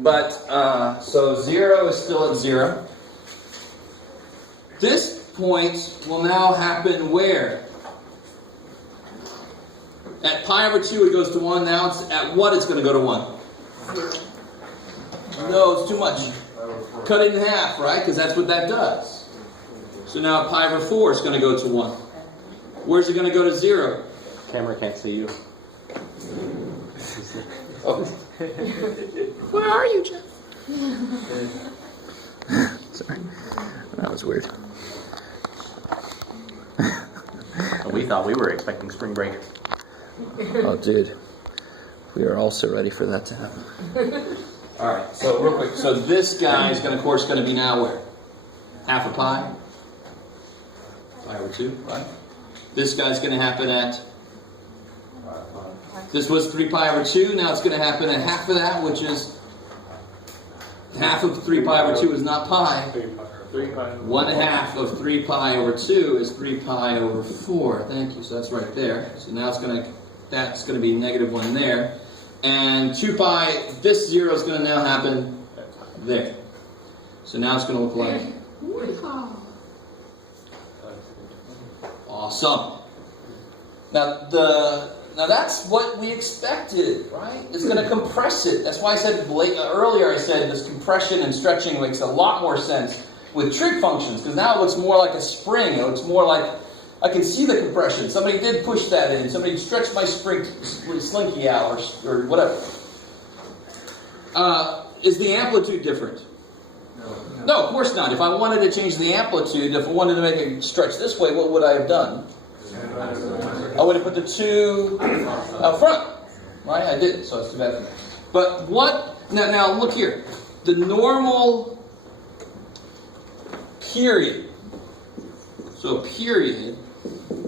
But, so 0 is still at 0. This point will now happen where? At pi over 2 it goes to 1. Now it's at what it's going to go to 1? No, it's too much. Cut it in half, right? Because that's what that does. So now at pi over 4 it's going to go to 1. Where's it going to go to 0? Camera can't see you. Oh. Where are you, Jeff? Sorry. That was weird. We thought we were expecting spring break. Oh, dude. We are also ready for that to happen. Alright, so real quick. So this guy is going to, of course, going to be now where? Half a pi? Pi over 2, right? This guy's going to happen at... This was 3 pi over 2. Now it's going to happen at half of that, which is... Half of 3 pi over 2 is not pi. 1 half of 3 pi over 2 is 3 pi over 4. Thank you. So that's right there. So now it's going to... That's going to be negative 1 there. And 2 pi, this 0 is going to now happen there. So now it's going to look like... Awesome. Now that's what we expected, right? It's going to compress it. That's why I said earlier, I said this compression and stretching makes a lot more sense with trig functions, because now it looks more like a spring. It looks more like, I can see the compression. Somebody did push that in. Somebody stretched my slinky out or whatever. Is the amplitude different? No, of course not. If I wanted to change the amplitude, if I wanted to make it stretch this way, what would I have done? I would have put the 2 out front. Right? I didn't, so it's too bad for me. But what... Now look here. The normal period. So a period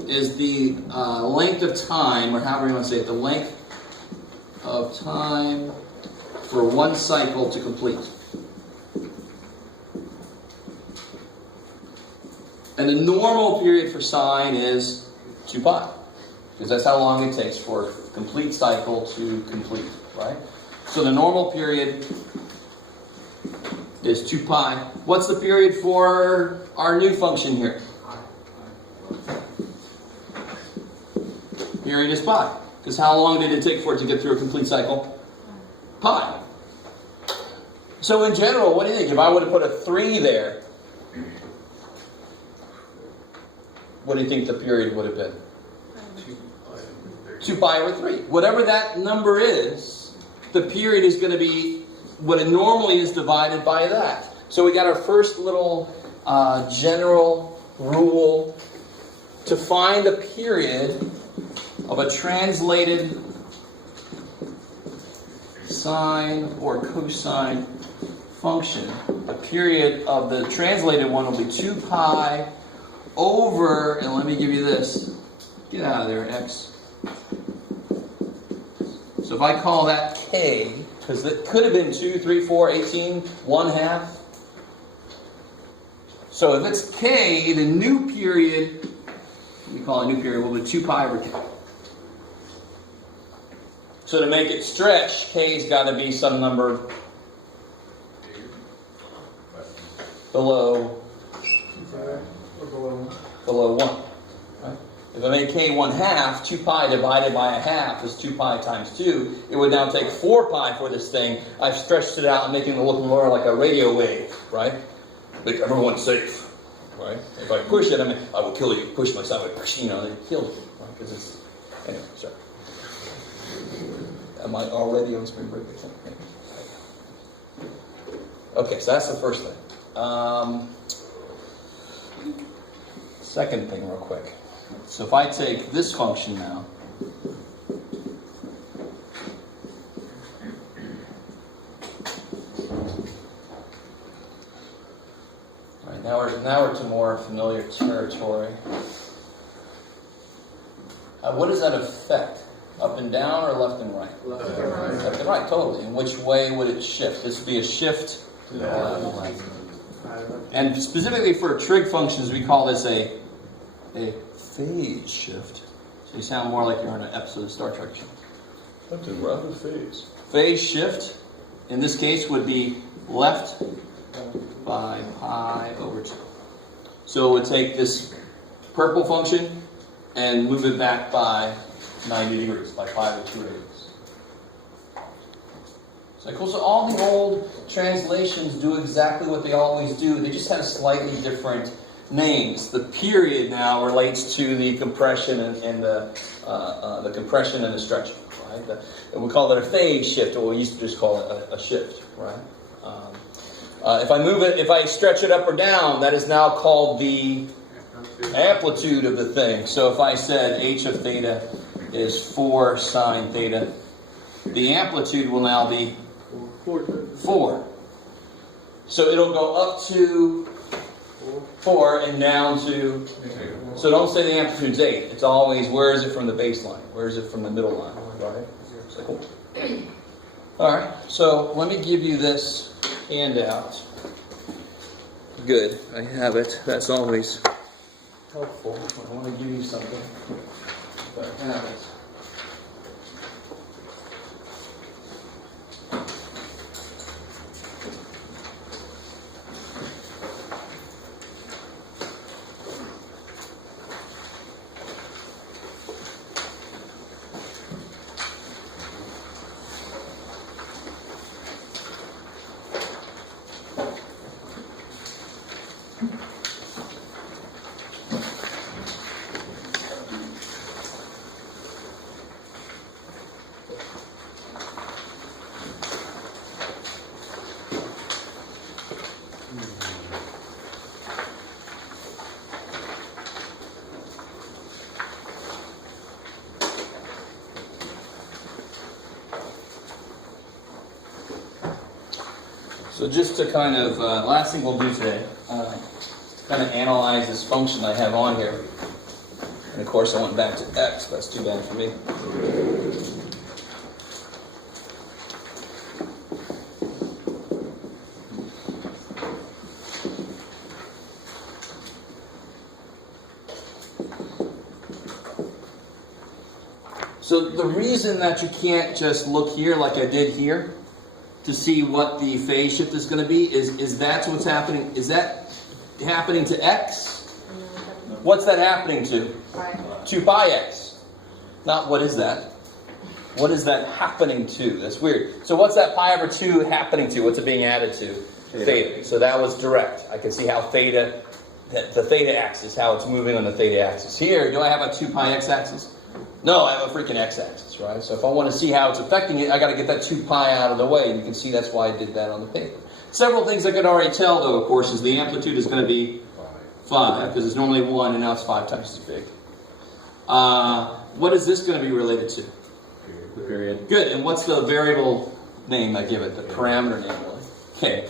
is the length of time, or however you want to say it, the length of time for one cycle to complete. And the normal period for sine is 2 pi. Because that's how long it takes for a complete cycle to complete, right? So the normal period is 2 pi. What's the period for our new function here? Period is pi. Because how long did it take for it to get through a complete cycle? Pi. So in general, what do you think? If I would have put a 3 there, what do you think the period would have been? 2 pi over 3. Whatever that number is, the period is going to be what it normally is divided by that. So we got our first little general rule to find the period of a translated sine or cosine function. The period of the translated one will be 2 pi over, and let me give you this. Get out of there, x. So if I call that k, because it could have been 2, 3, 4, 18, 1 half. So if it's k, the new period, we call it new period, will be 2 pi over k. So to make it stretch, k's got to be some number below 1. Right? If I made k 1 half, 2 pi divided by a half is 2 pi times 2. It would now take 4 pi for this thing. I've stretched it out and making it look more like a radio wave, right? Make everyone safe, right? If I push it, I will kill you. Push myself, they kill you, right? Because it's anyway. Sorry. Am I already on spring break or something? Okay, so that's the first thing. Second thing, real quick. So if I take this function now, all right, now we're to more familiar territory. What does that affect? Up and down or left and right? Left and right. Left and right, totally. In which way would it shift? This would be a shift. And specifically for trig functions, we call this a phase shift. So you sound more like you're on an episode of Star Trek. That's a rather phase. Phase shift in this case, would be left by pi over 2. So it would take this purple function and move it back by 90 degrees, by pi over 2 radians. So all the old translations do exactly what they always do. They just have slightly different names. The period now relates to the compression and the compression and the stretching, right? And we call it a phase shift, or we used to just call it a shift, right? If I stretch it up or down, that is now called the amplitude of the thing. So if I said h of theta is 4 sine theta, the amplitude will now be 4. So it'll go up to 4 and down to... So don't say the amplitude's 8. It's always, where is it from the baseline? Where is it from the middle line? Right? So cool. Alright, so let me give you this handout. Good, I have it. That's always helpful. I want to give you something, but I have it. So just to kind of, last thing we'll do today, to kind of analyze this function I have on here. And of course I went back to x, that's too bad for me. So the reason that you can't just look here like I did here, to see what the phase shift is going to be, is that's what's happening. Is that happening to x? What's that happening to? 2 pi x. Not what is that? What is that happening to? That's weird. So what's that pi over 2 happening to? What's it being added to? Theta. So that was direct. I can see how theta, the theta axis, how it's moving on the theta axis. Here, do I have a 2 pi x axis? No, I have a freaking x-axis, right? So if I want to see how it's affecting it, I got to get that 2 pi out of the way. And you can see that's why I did that on the paper. Several things I could already tell, though, of course, is the amplitude is going to be 5, because it's normally 1, and now it's 5 times as big. What is this going to be related to? The period. Good. And what's the variable name I give it? The parameter name, really. Okay.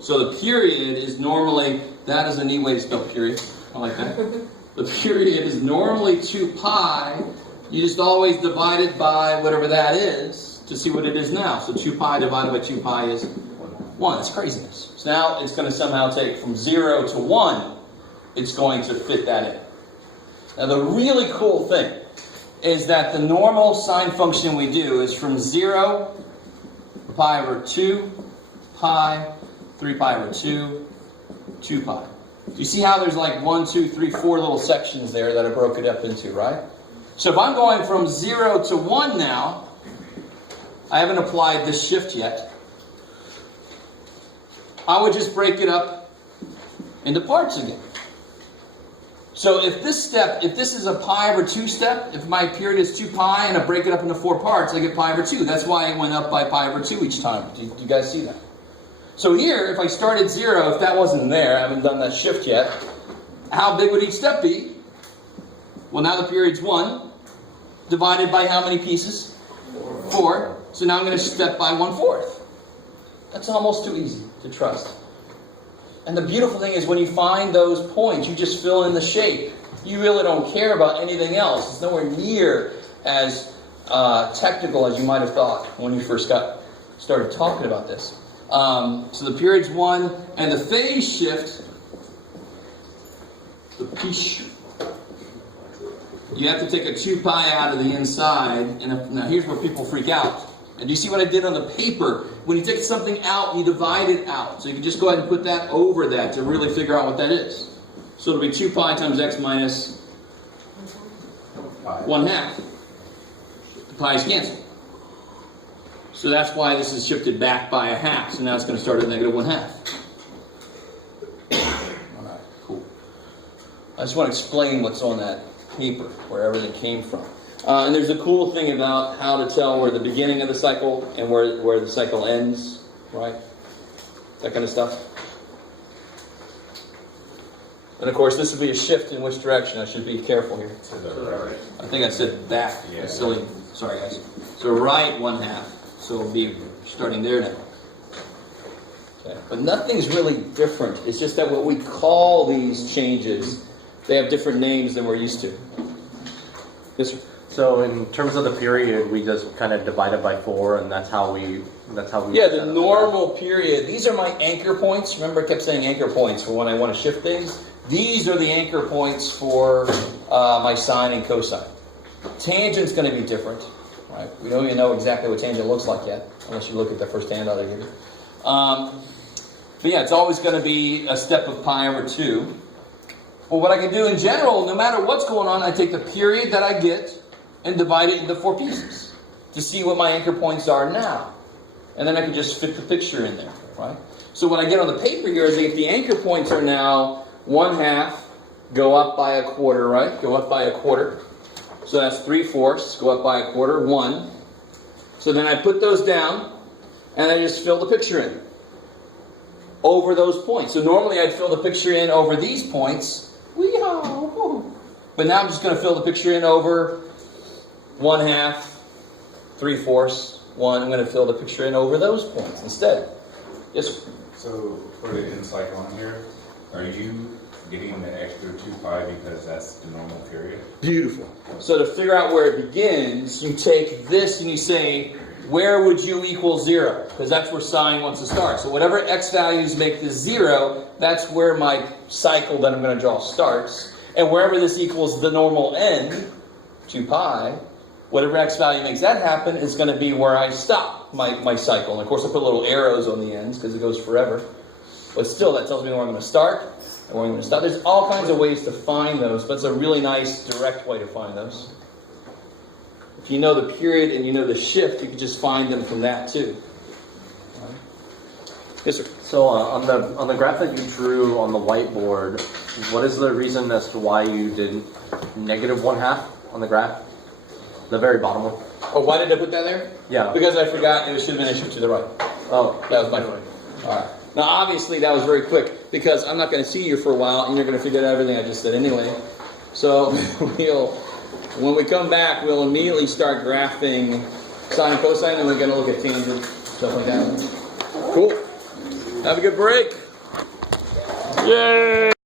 So the period is normally, that is a neat way to spell period. I like that. The period is normally 2 pi. You just always divide it by whatever that is to see what it is now. So 2 pi divided by 2 pi is 1. It's craziness. So now it's going to somehow take from 0 to 1. It's going to fit that in. Now the really cool thing is that the normal sine function we do is from 0, pi over 2, pi, 3 pi over 2, 2 pi. Do you see how there's like 1, 2, 3, 4 little sections there that are broken up into, right? So if I'm going from 0 to 1 now, I haven't applied this shift yet. I would just break it up into parts again. So if this is a pi over 2 step, if my period is 2 pi and I break it up into 4 parts, I get pi over 2. That's why I went up by pi over 2 each time. Do you guys see that? So here, if I started 0, if that wasn't there, I haven't done that shift yet, how big would each step be? Well, now the period's 1, divided by how many pieces? 4. So now I'm going to step by 1/4. That's almost too easy to trust. And the beautiful thing is when you find those points, you just fill in the shape. You really don't care about anything else. It's nowhere near as technical as you might have thought when you first started talking about this. So the period's 1, and the phase shift, the pish, you have to take a 2 pi out of the inside. And now here's where people freak out. And do you see what I did on the paper? When you take something out, you divide it out. So you can just go ahead and put that over that to really figure out what that is. So it'll be 2 pi times x minus 1/2. The pi's cancel. So that's why this is shifted back by 1/2. So now it's going to start at negative 1/2. Alright, cool. I just want to explain what's on that paper, where everything came from. And there's a cool thing about how to tell where the beginning of the cycle and where the cycle ends, right? That kind of stuff. And of course, this would be a shift in which direction. I should be careful here. To the right. I think I said back. Yeah. Silly. Sorry, guys. So right 1/2. So it'll be starting there now. Okay. But nothing's really different. It's just that what we call these changes, they have different names than we're used to. Yes, sir. So in terms of the period, we just kind of divide it by 4, and that's how we. Yeah, the normal period. These are my anchor points. Remember, I kept saying anchor points for when I want to shift things. These are the anchor points for my sine and cosine. Tangent's going to be different. Right? We don't even know exactly what tangent looks like yet, unless you look at the first handout I gave you. But yeah, it's always going to be a step of pi over 2. Well, what I can do in general, no matter what's going on, I take the period that I get and divide it into 4 pieces to see what my anchor points are now. And then I can just fit the picture in there, right? So what I get on the paper here is if the anchor points are now 1/2, go up by 1/4, right? Go up by 1/4. So that's 3/4, go up by 1/4, 1. So then I put those down, and I just fill the picture in over those points. So normally I'd fill the picture in over these points. Wee-haw! But now I'm just going to fill the picture in over 1/2, 3/4, 1. I'm going to fill the picture in over those points instead. Yes, sir. So for the end cycle on here, are you getting the extra 2 pi because that's the normal period? Beautiful. So to figure out where it begins, you take this and you say, where would u equal 0? Because that's where sine wants to start. So whatever x values make this 0, that's where my cycle that I'm going to draw starts. And wherever this equals the normal end, 2 pi, whatever x value makes that happen is going to be where I stop my cycle. And of course I put little arrows on the ends because it goes forever. But still, that tells me where I'm going to start and where I'm going to stop. There's all kinds of ways to find those, but it's a really nice, direct way to find those. If you know the period and you know the shift, you can just find them from that too. Right. Yes, sir. So on the graph that you drew on the whiteboard, what is the reason as to why you did negative 1/2 on the graph? The very bottom one. Oh, why did I put that there? Yeah. Because I forgot it should have been a shift to the right. Oh, That was my fault. All right. Now, obviously, that was very quick because I'm not going to see you for a while, and you're going to forget everything I just said anyway. So when we come back, we'll immediately start graphing sine, cosine, and we're going to look at tangent, stuff like that. Cool. Have a good break. Yay!